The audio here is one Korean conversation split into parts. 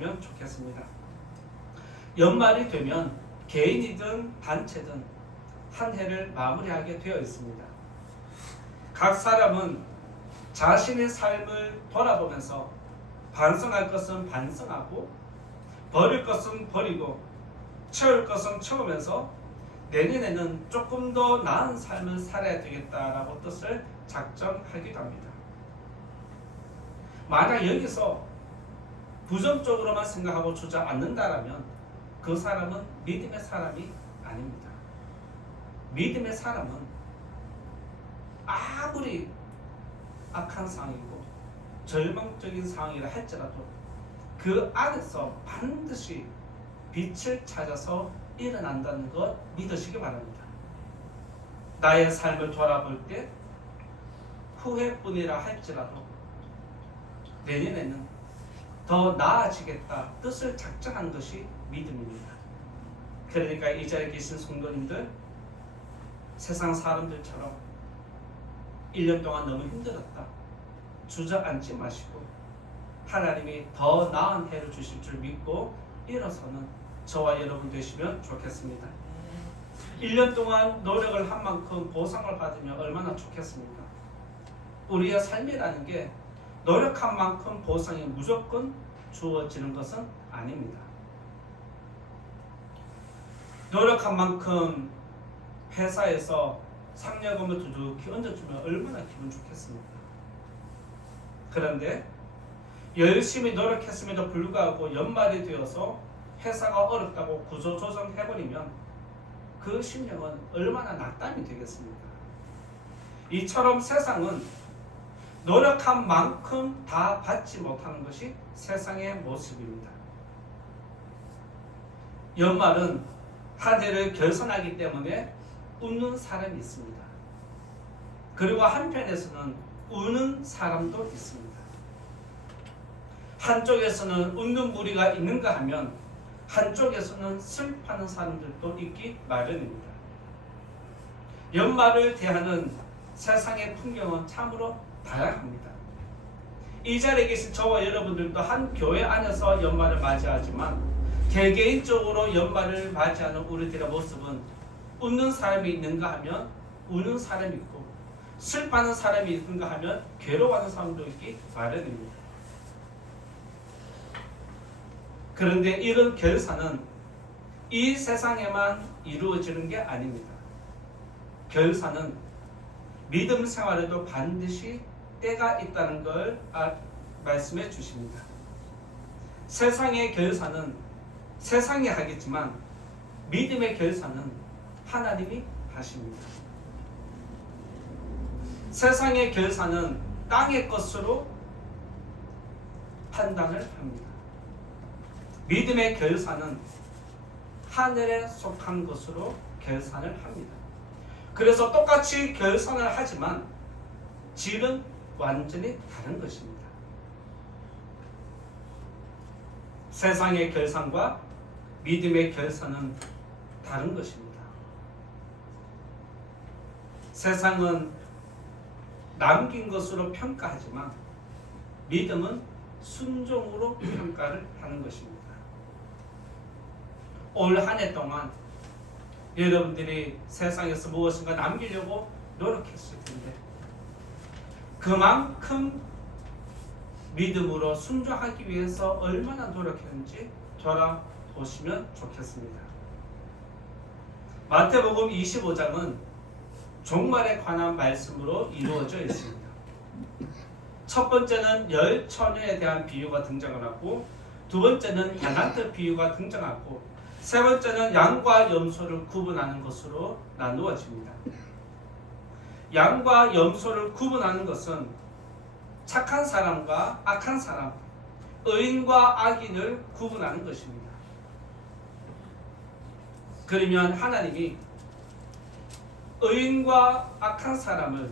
되시면 좋겠습니다. 연말이 되면 개인이든 단체든 한 해를 마무리하게 되어 있습니다. 각 사람은 자신의 삶을 돌아보면서 반성할 것은 반성하고 버릴 것은 버리고 채울 것은 채우면서 내년에는 조금 더 나은 삶을 살아야 되겠다라고 뜻을 작정하기도 합니다. 만약 여기서 부정적으로만 생각하고 주저앉는다라면 그 사람은 믿음의 사람이 아닙니다. 믿음의 사람은 아무리 악한 상황이고 절망적인 상황이라 할지라도 그 안에서 반드시 빛을 찾아서 일어난다는 것 믿으시기 바랍니다. 나의 삶을 돌아볼 때 후회뿐이라 할지라도 내년에는 더 나아지겠다 뜻을 작정한 것이 믿음입니다. 그러니까 이 자리에 계신 성도님들, 세상 사람들처럼 1년 동안 너무 힘들었다 주저앉지 마시고 하나님이 더 나은 해를 주실 줄 믿고 일어서는 저와 여러분 되시면 좋겠습니다. 1년 동안 노력을 한 만큼 보상을 받으면 얼마나 좋겠습니까? 우리의 삶이라는 게 노력한 만큼 보상이 무조건 주어지는 것은 아닙니다. 노력한 만큼 회사에서 상여금을 두둑히 얹어주면 얼마나 기분 좋겠습니까? 그런데 열심히 노력했음에도 불구하고 연말이 되어서 회사가 어렵다고 구조조정해버리면 그 심령은 얼마나 낙담이 되겠습니까? 이처럼 세상은 노력한 만큼 다 받지 못하는 것이 세상의 모습입니다. 연말은 한 해를 결산하기 때문에 웃는 사람이 있습니다. 그리고 한편에서는 우는 사람도 있습니다. 한쪽에서는 웃는 무리가 있는가 하면 한쪽에서는 슬퍼하는 사람들도 있기 마련입니다. 연말을 대하는 세상의 풍경은 참으로 다양합니다. 이 자리에 계신 저와 여러분들도 한 교회 안에서 연말을 맞이하지만 개개인적으로 연말을 맞이하는 우리들의 모습은 웃는 사람이 있는가 하면 우는 사람이 있고 슬퍼하는 사람이 있는가 하면 괴로워하는 사람도 있기 마련입니다. 그런데 이런 결산은 이 세상에만 이루어지는 게 아닙니다. 결산은 믿음 생활에도 반드시 때가 있다는 걸 말씀해 주십니다. 세상의 결산은 세상이 하겠지만 믿음의 결산은 하나님이 하십니다. 세상의 결산은 땅의 것으로 판단을 합니다. 믿음의 결산은 하늘에 속한 것으로 결산을 합니다. 그래서 똑같이 결산을 하지만 질은 완전히 다른 것입니다. 세상의 결산과 믿음의 결산은 다른 것입니다. 세상은 남긴 것으로 평가하지만 믿음은 순종으로 평가를 하는 것입니다. 올 한 해 동안 여러분들이 세상에서 무엇인가 남기려고 노력했을 텐데 그만큼 믿음으로 순종하기 위해서 얼마나 노력했는지 돌아보시면 좋겠습니다. 마태복음 25장은 종말에 관한 말씀으로 이루어져 있습니다. 첫 번째는 열 처녀에 대한 비유가 등장을 하고 두 번째는 달란트 비유가 등장하고 세 번째는 양과 염소를 구분하는 것으로 나누어집니다. 양과 염소를 구분하는 것은 착한 사람과 악한 사람, 의인과 악인을 구분하는 것입니다. 그러면 하나님이 의인과 악한 사람을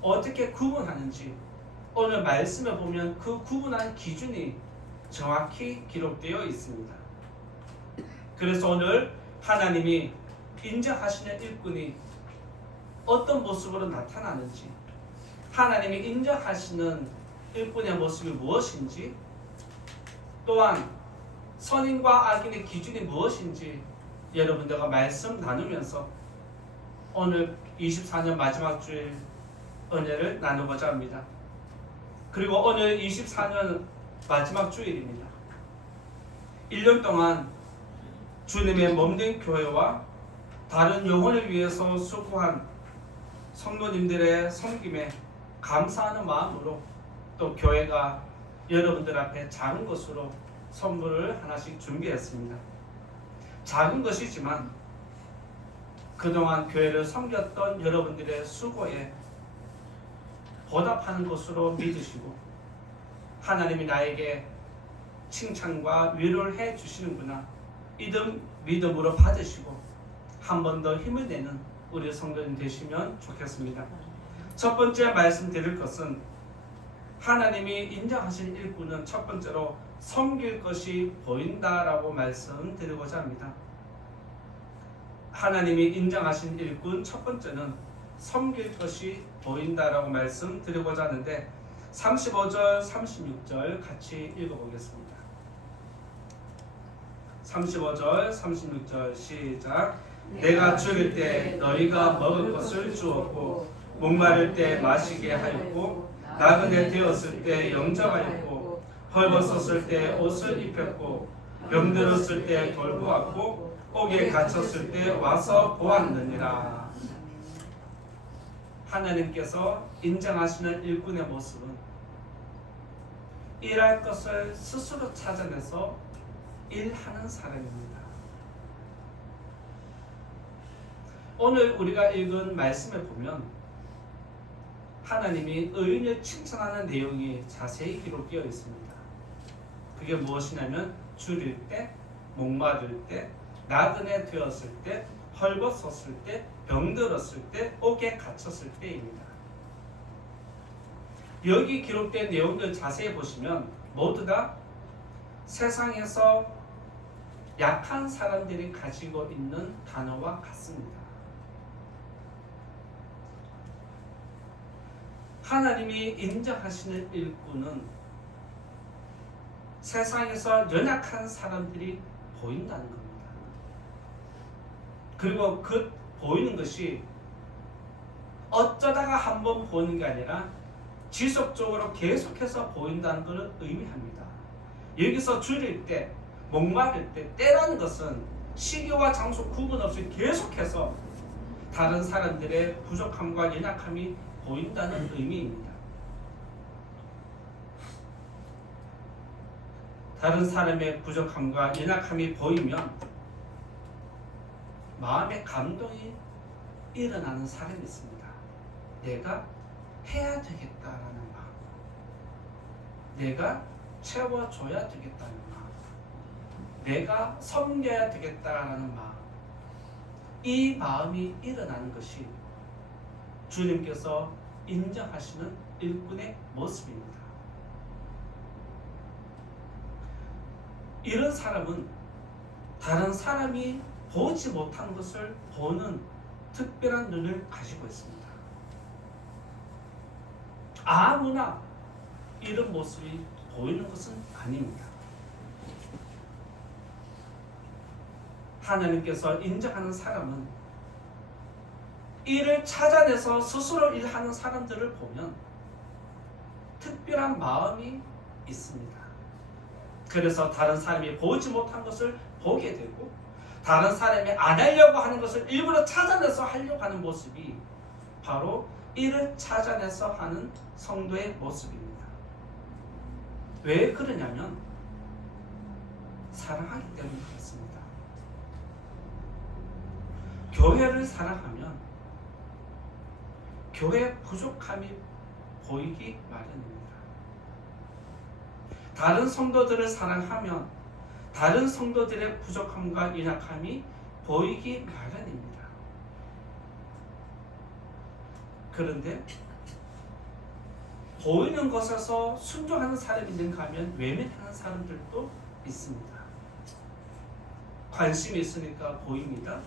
어떻게 구분하는지 오늘 말씀에 보면 그 구분하는 기준이 정확히 기록되어 있습니다. 그래서 오늘 하나님이 인정하시는 일꾼이 어떤 모습으로 나타나는지, 하나님이 인정하시는 일꾼의 모습이 무엇인지 또한 선인과 악인의 기준이 무엇인지 여러분들과 말씀 나누면서 오늘 24년 마지막 주일 은혜를 나누고자 합니다. 그리고 오늘 24년 마지막 주일입니다. 1년 동안 주님의 몸된 교회와 다른 영혼을 위해서 수고한 성도님들의 섬김에 감사하는 마음으로 또 교회가 여러분들 앞에 작은 것으로 선물을 하나씩 준비했습니다. 작은 것이지만 그동안 교회를 섬겼던 여러분들의 수고에 보답하는 것으로 믿으시고 하나님이 나에게 칭찬과 위로를 해 주시는구나 믿음으로 받으시고 한 번 더 힘을 내는 우리 성도님 되시면 좋겠습니다. 첫 번째 말씀드릴 것은 하나님이 인정하신 일꾼은 첫 번째로 섬길 것이 보인다라고 말씀드리고자 합니다. 하나님이 인정하신 일꾼 첫 번째는 섬길 것이 보인다라고 말씀드리고자 하는데 35절, 36절 같이 읽어보겠습니다. 35절, 36절 시작. 내가 죽을 때 너희가 먹을 것을 주었고 목마를 때 마시게 하였고 나그네 되었을 때 영접하였고 헐벗었을 때 옷을 입혔고 병들었을 때 돌보았고 옥에 갇혔을 때 와서 보았느니라. 하나님께서 인정하시는 일꾼의 모습은 일할 것을 스스로 찾아내서 일하는 사람입니다. 오늘 우리가 읽은 말씀에 보면 하나님이 의인을 칭찬하는 내용이 자세히 기록되어 있습니다. 그게 무엇이냐면 줄일 때, 목마를 때, 나그네 되었을 때, 헐벗었을 때, 병들었을 때, 옥에 갇혔을 때입니다. 여기 기록된 내용들 자세히 보시면 모두 다 세상에서 약한 사람들이 가지고 있는 단어와 같습니다. 하나님이 인정하시는 일꾼은 세상에서 연약한 사람들이 보인다는 겁니다. 그리고 그 보이는 것이 어쩌다가 한번 보이는 게 아니라 지속적으로 계속해서 보인다는 것을 의미합니다. 여기서 줄일 때, 목마를 때, 때라는 것은 시기와 장소 구분 없이 계속해서 다른 사람들의 부족함과 연약함이 보인다는 의미입니다. 다른 사람의 부족함과 연약함이 보이면 마음의 감동이 일어나는 사람이 있습니다. 내가 해야 되겠다라는 마음, 내가 채워줘야 되겠다는 마음, 내가 섬겨야 되겠다라는 마음, 이 마음이 일어나는 것이 주님께서 인정하시는 일꾼의 모습입니다. 이런 사람은 다른 사람이 보지 못한 것을 보는 특별한 눈을 가지고 있습니다. 아무나 이런 모습이 보이는 것은 아닙니다. 하나님께서 인정하는 사람은 일을 찾아내서 스스로 일하는 사람들을 보면 특별한 마음이 있습니다. 그래서 다른 사람이 보지 못한 것을 보게 되고 다른 사람이 안 하려고 하는 것을 일부러 찾아내서 하려고 하는 모습이 바로 일을 찾아내서 하는 성도의 모습입니다. 왜 그러냐면 사랑하기 때문에 그렇습니다. 교회를 사랑하면 교회의 부족함이 보이기 마련입니다. 다른 성도들을 사랑하면 다른 성도들의 부족함과 연약함이 보이기 마련입니다. 그런데 보이는 것에서 순종하는 사람이 있는가 하면 외면하는 사람들도 있습니다. 관심이 있으니까 보입니다.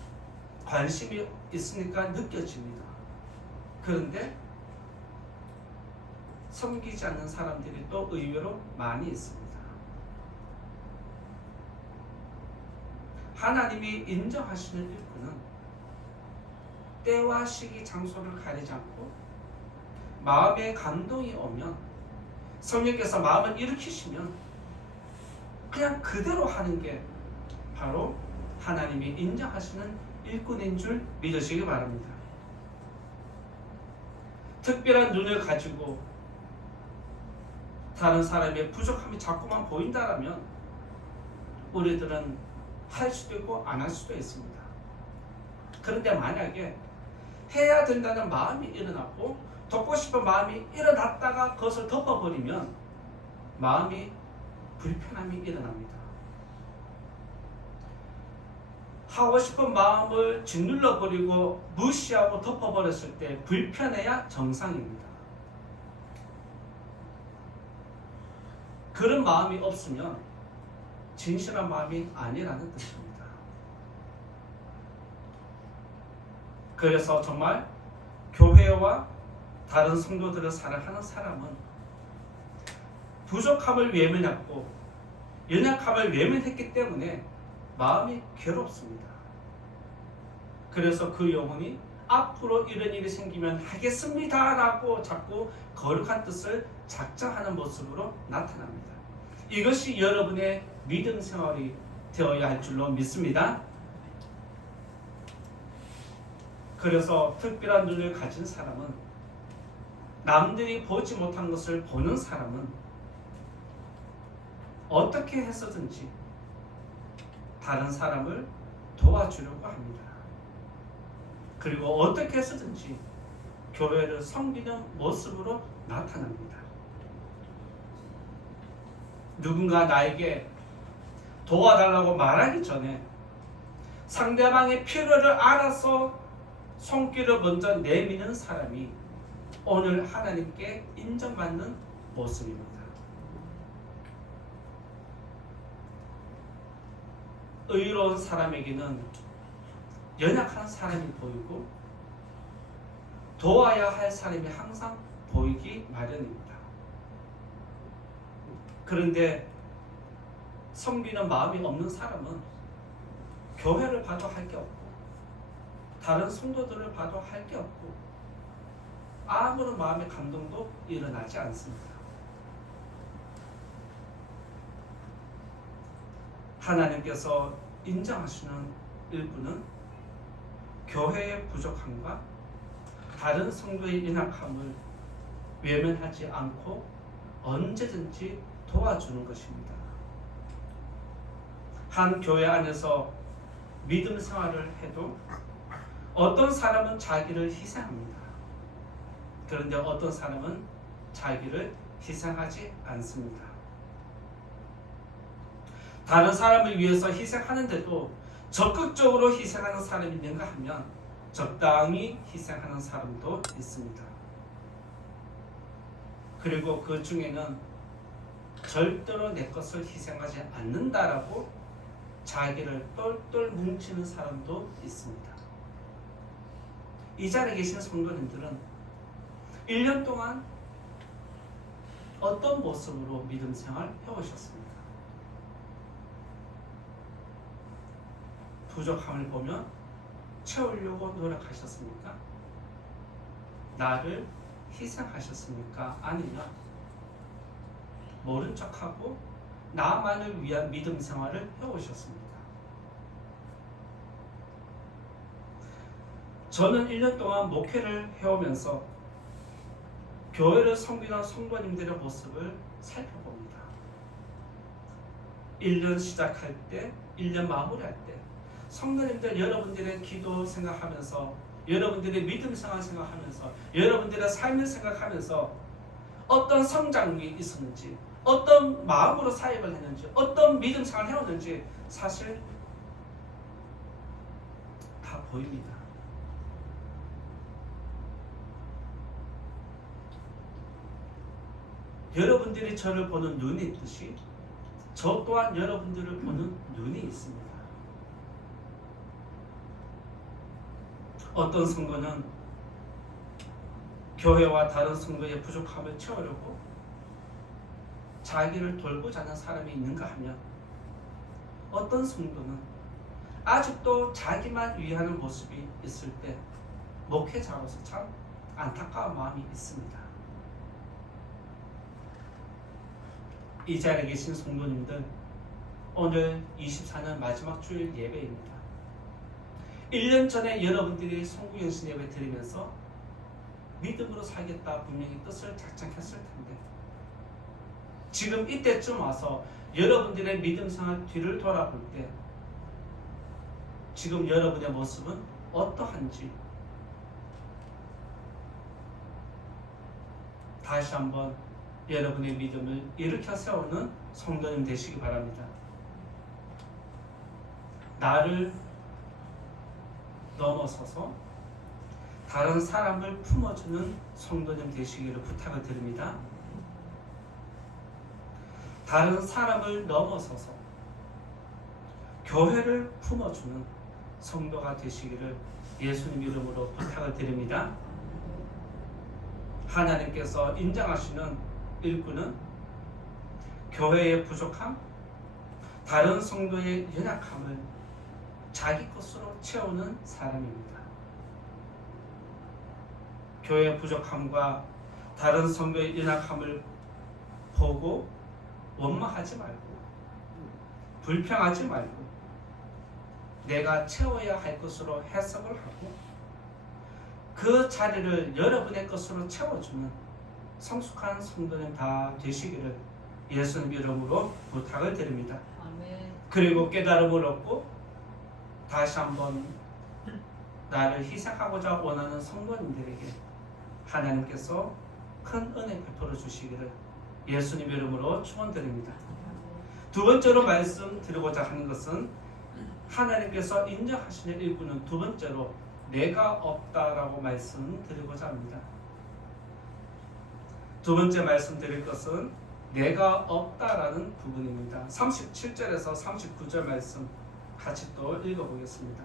관심이 있으니까 느껴집니다. 그런데 섬기지 않는 사람들이 또 의외로 많이 있습니다. 하나님이 인정하시는 일꾼은 때와 시기 장소를 가리지 않고 마음에 감동이 오면 성령께서 마음을 일으키시면 그냥 그대로 하는 게 바로 하나님이 인정하시는 일꾼인 줄 믿으시기 바랍니다. 특별한 눈을 가지고 다른 사람의 부족함이 자꾸만 보인다라면 우리들은 할 수도 있고 안 할 수도 있습니다. 그런데 만약에 해야 된다는 마음이 일어났고 돕고 싶은 마음이 일어났다가 그것을 덮어버리면 마음이 불편함이 일어납니다. 하고 싶은 마음을 짓눌러버리고 무시하고 덮어버렸을 때 불편해야 정상입니다. 그런 마음이 없으면 진실한 마음이 아니라는 뜻입니다. 그래서 정말 교회와 다른 성도들을 사랑하는 사람은 부족함을 외면했고 연약함을 외면했기 때문에 마음이 괴롭습니다. 그래서 그 영혼이 앞으로 이런 일이 생기면 하겠습니다 라고 자꾸 거룩한 뜻을 작정하는 모습으로 나타납니다. 이것이 여러분의 믿음 생활이 되어야 할 줄로 믿습니다. 그래서 특별한 눈을 가진 사람은 남들이 보지 못한 것을 보는 사람은 어떻게 해서든지 다른 사람을 도와주려고 합니다. 그리고 어떻게 해서든지 교회를 섬기는 모습으로 나타납니다. 누군가 나에게 도와달라고 말하기 전에 상대방의 필요를 알아서 손길을 먼저 내미는 사람이 오늘 하나님께 인정받는 모습입니다. 의로운 사람에게는 연약한 사람이 보이고 도와야 할 사람이 항상 보이기 마련입니다. 그런데 섬기는 마음이 없는 사람은 교회를 봐도 할 게 없고 다른 성도들을 봐도 할 게 없고 아무런 마음의 감동도 일어나지 않습니다. 하나님께서 인정하시는 일꾼은 교회의 부족함과 다른 성도의 연약함을 외면하지 않고 언제든지 도와주는 것입니다. 한 교회 안에서 믿음 생활을 해도 어떤 사람은 자기를 희생합니다. 그런데 어떤 사람은 자기를 희생하지 않습니다. 다른 사람을 위해서 희생하는데도 적극적으로 희생하는 사람이 있는가 하면 적당히 희생하는 사람도 있습니다. 그리고 그 중에는 절대로 내 것을 희생하지 않는다라고 자기를 똘똘 뭉치는 사람도 있습니다. 이 자리에 계신 성도님들은 1년 동안 어떤 모습으로 믿음 생활 해오셨습니까? 부족함을 보면 채우려고 노력하셨습니까? 나를 희생하셨습니까? 아니면 모른 척하고 나만을 위한 믿음 생활을 해오셨습니까? 저는 1년 동안 목회를 해오면서 교회를 섬기는 성도님들의 모습을 살펴봅니다. 1년 시작할 때, 1년 마무리할 때 성도님들 여러분들의 기도 생각하면서 여러분들의 믿음 생활 생각하면서 여러분들의 삶을 생각하면서 어떤 성장이 있었는지 어떤 마음으로 사역을 했는지 어떤 믿음 생활을 해왔는지 사실 다 보입니다. 여러분들이 저를 보는 눈이 있듯이 저 또한 여러분들을 보는 눈이 있습니다. 어떤 성도는 교회와 다른 성도의 부족함을 채우려고 자기를 돌보지 않는 사람이 있는가 하면 어떤 성도는 아직도 자기만 위하는 모습이 있을 때 목회자로서 참 안타까운 마음이 있습니다. 이 자리에 계신 성도님들, 오늘 24년 마지막 주일 예배입니다. 1년 전에 여러분들이 송구영신 예배 드리면서 믿음으로 살겠다 분명히 뜻을 작정했을 텐데, 지금 이때쯤 와서 여러분들의 믿음 생활 뒤를 돌아볼 때 지금 여러분의 모습은 어떠한지 다시 한번 여러분의 믿음을 일으켜 세우는 성도님 되시기 바랍니다. 나를 넘어서서 다른 사람을 품어주는 성도님 되시기를 부탁을 드립니다. 다른 사람을 넘어서서 교회를 품어주는 성도가 되시기를 예수님 이름으로 부탁을 드립니다. 하나님께서 인정하시는 일꾼은 교회의 부족함, 다른 성도의 연약함을 자기 것으로 채우는 사람입니다. 교회의 부족함과 다른 성도의 연약함을 보고 원망하지 말고 불평하지 말고 내가 채워야 할 것으로 해석을 하고 그 자리를 여러분의 것으로 채워주는 성숙한 성도님 다 되시기를 예수님 이름으로 부탁을 드립니다. 아멘. 그리고 깨달음을 얻고 다시 한번 나를 희생하고자 원하는 성도님들에게 하나님께서 큰 은혜 베풀어 주시기를 예수님 이름으로 축원드립니다. 두 번째로 말씀드리고자 하는 것은 하나님께서 인정하시는 일꾼은 두 번째로 내가 없다라고 말씀드리고자 합니다. 두 번째 말씀드릴 것은 내가 없다라는 부분입니다. 37절에서 39절 말씀 같이 또 읽어보겠습니다.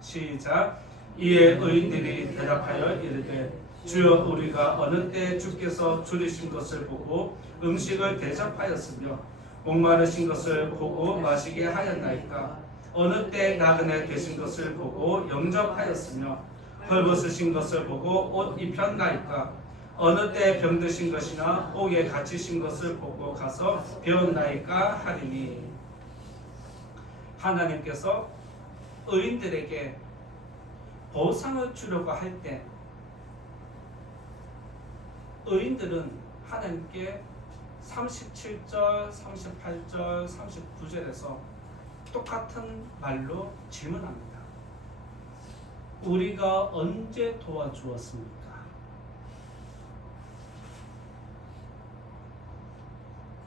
시작. 이에 의인들이 대답하여 이르되 주여 우리가 어느 때 주께서 줄이신 것을 보고 음식을 대접하였으며 목마르신 것을 보고 마시게 하였나이까? 어느 때 나그네 되신 것을 보고 영접하였으며 헐벗으신 것을 보고 옷 입혔나이까? 어느 때 병드신 것이나 옥에 갇히신 것을 보고 가서 배웠나이까 하리니. 하나님께서 의인들에게 보상을 주려고 할 때 의인들은 하나님께 37절, 38절, 39절에서 똑같은 말로 질문합니다. 우리가 언제 도와주었습니까?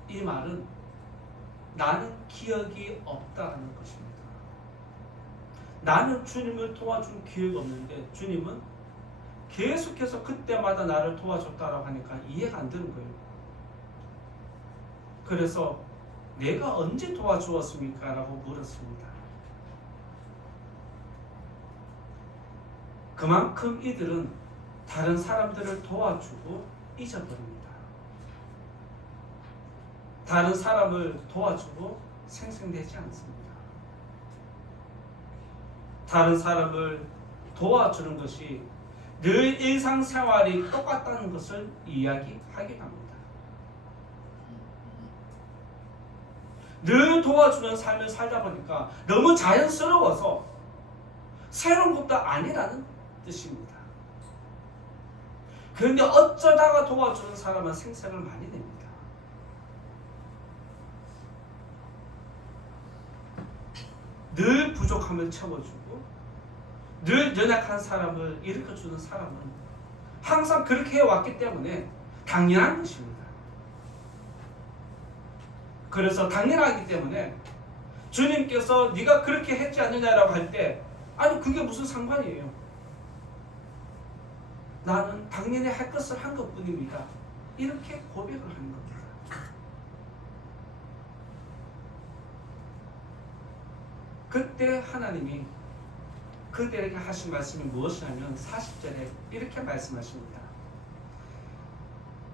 이 말은 나는 기억이 없다는 것입니다. 나는 주님을 도와준 기억이 없는데 주님은 계속해서 그때마다 나를 도와줬다라고 하니까 이해가 안 되는 거예요. 그래서 내가 언제 도와주었습니까? 라고 물었습니다. 그만큼 이들은 다른 사람들을 도와주고 잊어버립니다. 다른 사람을 도와주고 생생되지 않습니다. 다른 사람을 도와주는 것이 늘 일상생활이 똑같다는 것을 이야기하게 합니다. 늘 도와주는 삶을 살다 보니까 너무 자연스러워서 새로운 것도 아니라는 뜻입니다. 그런데 어쩌다가 도와주는 사람은 생색을 많이 냅니다. 늘 부족함을 채워주고 늘 연약한 사람을 일으켜주는 사람은 항상 그렇게 해왔기 때문에 당연한 것입니다. 그래서 당연하기 때문에 주님께서 네가 그렇게 했지 않느냐라고 할 때 아니 그게 무슨 상관이에요. 나는 당연히 할 것을 한 것뿐입니다. 이렇게 고백을 하는 겁니다. 그때 하나님이 그들에게 하신 말씀이 무엇이냐면 40절에 이렇게 말씀하십니다.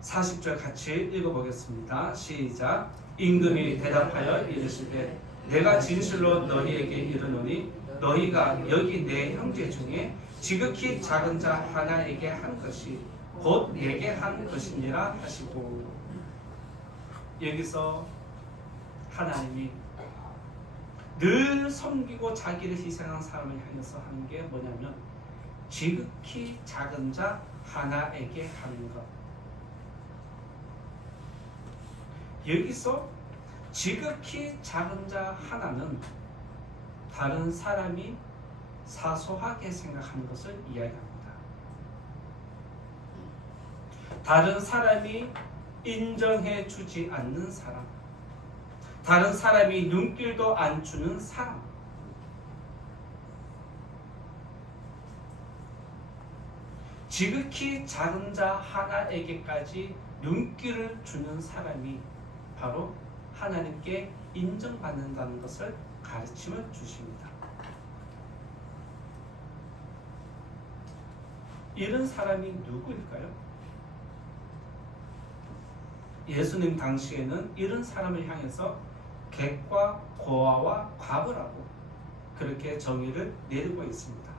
40절 같이 읽어보겠습니다. 시작. 임금이 대답하여 이르시되 내가 진실로 너희에게 이르노니 너희가 여기 내 형제 중에 지극히 작은 자 하나에게 한 것이 곧 내게 한 것이니라 하시고, 여기서 하나님이 늘 섬기고 자기를 희생한 사람을 향해서 하는 게 뭐냐면 지극히 작은 자 하나에게 하는 것. 여기서 지극히 작은 자 하나는 다른 사람이 사소하게 생각하는 것을 이야기합니다. 다른 사람이 인정해 주지 않는 사람, 다른 사람이 눈길도 안 주는 사람, 지극히 작은 자 하나에게까지 눈길을 주는 사람이 바로 하나님께 인정받는다는 것을 가르침을 주십니다. 이런 사람이 누구일까요? 예수님 당시에는 이런 사람을 향해서 객과 고아와 과부라고 그렇게 정의를 내리고 있습니다.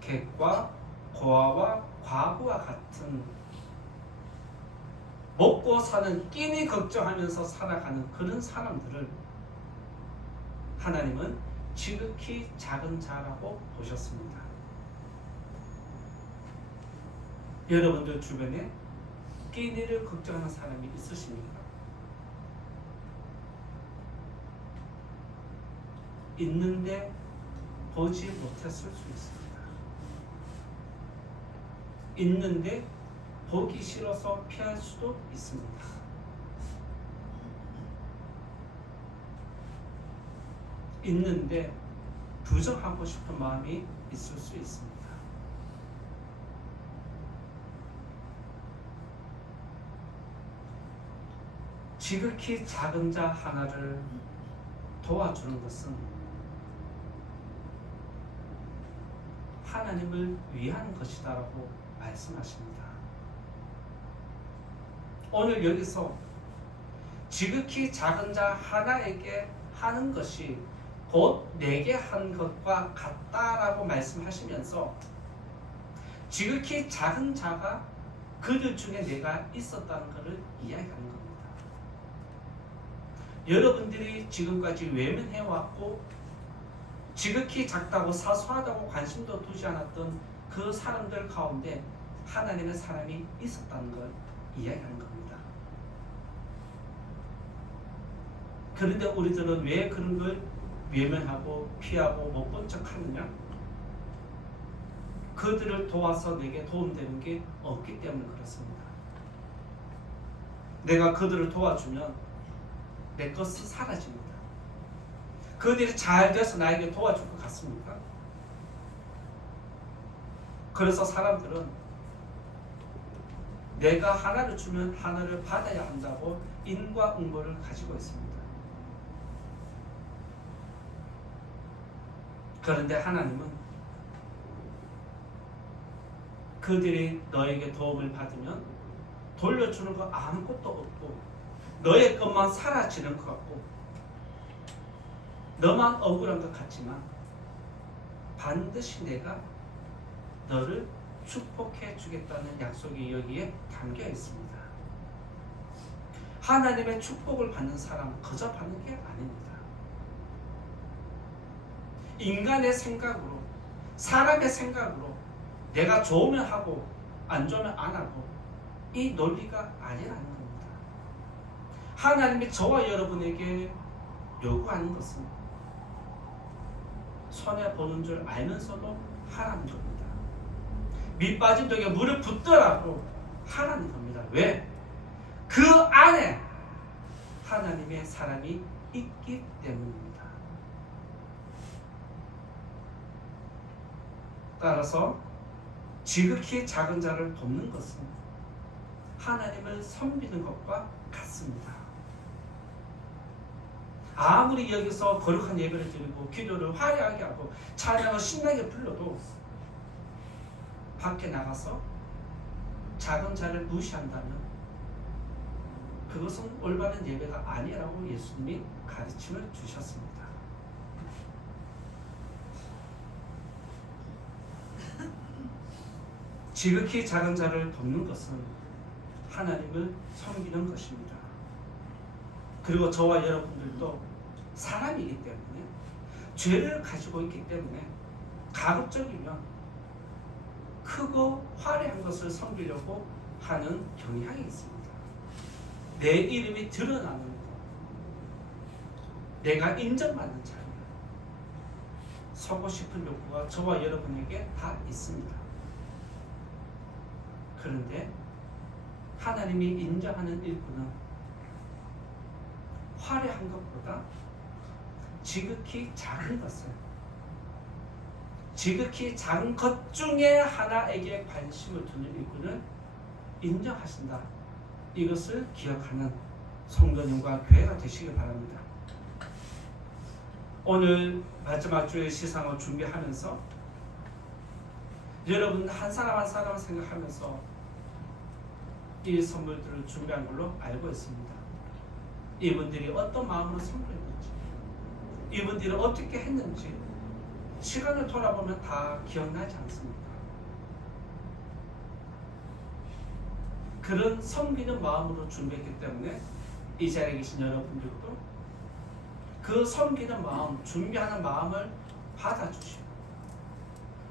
객과 고아와 과부와 같은 먹고 사는 끼니 걱정하면서 살아가는 그런 사람들을 하나님은 지극히 작은 자라고 보셨습니다. 여러분들 주변에 끼니를 걱정하는 사람이 있으십니까? 있는데 보지 못했을 수 있습니다. 있는데 보기 싫어서 피할 수도 있습니다. 있는데 부정하고 싶은 마음이 있을 수 있습니다. 지극히 작은 자 하나를 도와주는 것은 하나님을 위한 것이다라고 말씀하십니다. 오늘 여기서 지극히 작은 자 하나에게 하는 것이 곧 내게 한 것과 같다라고 말씀하시면서 지극히 작은 자가 그들 중에 내가 있었다는 것을 이야기하는 겁니다. 여러분들이 지금까지 외면해왔고 지극히 작다고 사소하다고 관심도 두지 않았던 그 사람들 가운데 하나님의 사람이 있었다는 걸 이야기하는 겁니다. 그런데 우리들은 왜 그런 걸 외면하고 피하고 못 본 척 하느냐? 그들을 도와서 내게 도움되는 게 없기 때문에 그렇습니다. 내가 그들을 도와주면 내 것은 사라집니다. 그들이 잘 돼서 나에게 도와줄 것 같습니까? 그래서 사람들은 내가 하나를 주면 하나를 받아야 한다고 인과응보를 가지고 있습니다. 그런데 하나님은 그들이 너에게 도움을 받으면 돌려주는 거 아무것도 없고 너의 것만 사라지는 것 같고 너만 억울한 것 같지만 반드시 내가 너를 축복해 주겠다는 약속이 여기에 담겨 있습니다. 하나님의 축복을 받는 사람은 거저 받는 게 아닙니다. 인간의 생각으로, 사람의 생각으로 내가 좋으면 하고 안 좋으면 안 하고 이 논리가 아니라는 겁니다. 하나님이 저와 여러분에게 요구하는 것은 손해보는 줄 알면서도 하라는 겁니다. 밑빠진 독에 물을 붓더라도 하라는 겁니다. 왜? 그 안에 하나님의 사람이 있기 때문입니다. 따라서 지극히 작은 자를 돕는 것은 하나님을 섬기는 것과 같습니다. 아무리 여기서 거룩한 예배를 드리고 기도를 화려하게 하고 찬양을 신나게 불러도 밖에 나가서 작은 자를 무시한다면 그것은 올바른 예배가 아니라고 예수님이 가르침을 주셨습니다. 지극히 작은 자를 돕는 것은 하나님을 섬기는 것입니다. 그리고 저와 여러분들도 사람이기 때문에 죄를 가지고 있기 때문에 가급적이면 크고 화려한 것을 섬기려고 하는 경향이 있습니다. 내 이름이 드러나는 것, 내가 인정받는 자리, 서고 싶은 욕구가 저와 여러분에게 다 있습니다. 그런데 하나님이 인정하는 일꾼은 화려한 것보다 지극히 작은 것을, 지극히 작은 것 중에 하나에게 관심을 두는 일꾼을 인정하신다. 이것을 기억하는 성도님과 교회가 되시길 바랍니다. 오늘 마지막 주의 시상을 준비하면서 여러분 한 사람 한 사람 생각하면서 이 선물들을 준비한 걸로 알고 있습니다. 이분들이 어떤 마음으로 선물했는지, 이분들이 어떻게 했는지 시간을 돌아보면 다 기억나지 않습니까? 그런 섬기는 마음으로 준비했기 때문에 이 자리에 계신 여러분들도 그 섬기는 마음, 준비하는 마음을 받아주시고,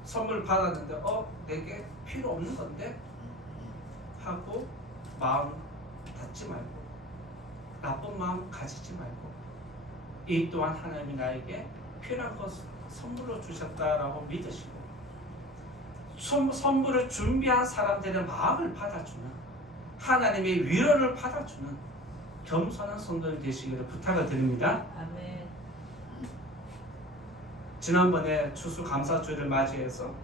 선물 받았는데 내게 필요 없는 건데 하고 마음 닫지 말고, 나쁜 마음 가지지 말고, 이 또한 하나님이 나에게 필요한 것 선물로 주셨다라고 믿으시고, 선물을 준비한 사람들의 마음을 받아주는, 하나님의 위로를 받아주는 겸손한 성도님 되시기를 부탁을 드립니다. 아멘. 지난번에 추수감사주를 맞이해서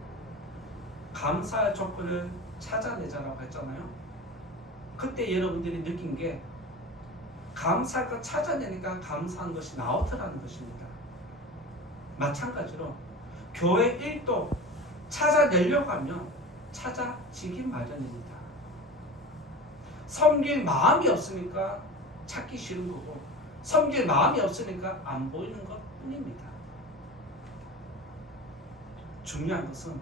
감사의 조건을 찾아내자라고 했잖아요. 그때 여러분들이 느낀 게 감사할 것 찾아내니까 감사한 것이 나오더라는 것입니다. 마찬가지로 교회 일도 찾아내려고 하면 찾아지기 마련입니다. 섬길 마음이 없으니까 찾기 싫은 거고, 섬길 마음이 없으니까 안 보이는 것 뿐입니다. 중요한 것은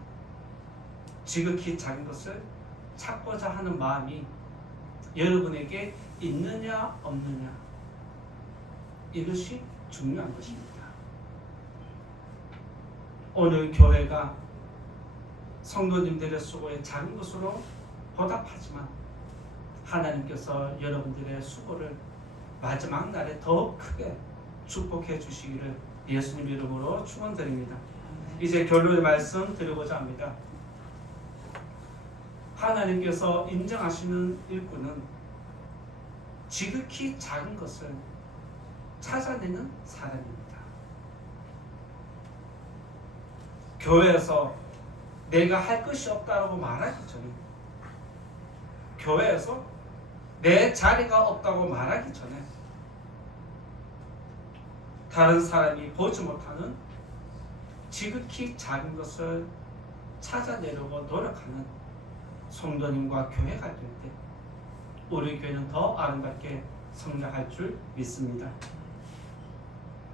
지극히 작은 것을 찾고자 하는 마음이 여러분에게 있느냐 없느냐, 이것이 중요한 것입니다. 오늘 교회가 성도님들의 수고에 작은 것으로 보답하지만 하나님께서 여러분들의 수고를 마지막 날에 더 크게 축복해 주시기를 예수님 이름으로 축원드립니다. 이제 결론의 말씀 드리고자 합니다. 하나님께서 인정하시는 일꾼은 지극히 작은 것을 찾아내는 사람입니다. 교회에서 내가 할 것이 없다고 말하기 전에, 교회에서 내 자리가 없다고 말하기 전에 다른 사람이 보지 못하는 지극히 작은 것을 찾아내려고 노력하는 성도님과 교회가 될 때 우리 교회는 더 아름답게 성장할 줄 믿습니다.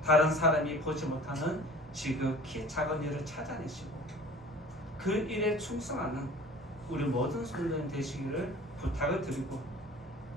다른 사람이 보지 못하는 지극히 작은 일을 찾아내시고 그 일에 충성하는 우리 모든 성도님 되시기를 부탁을 드리고,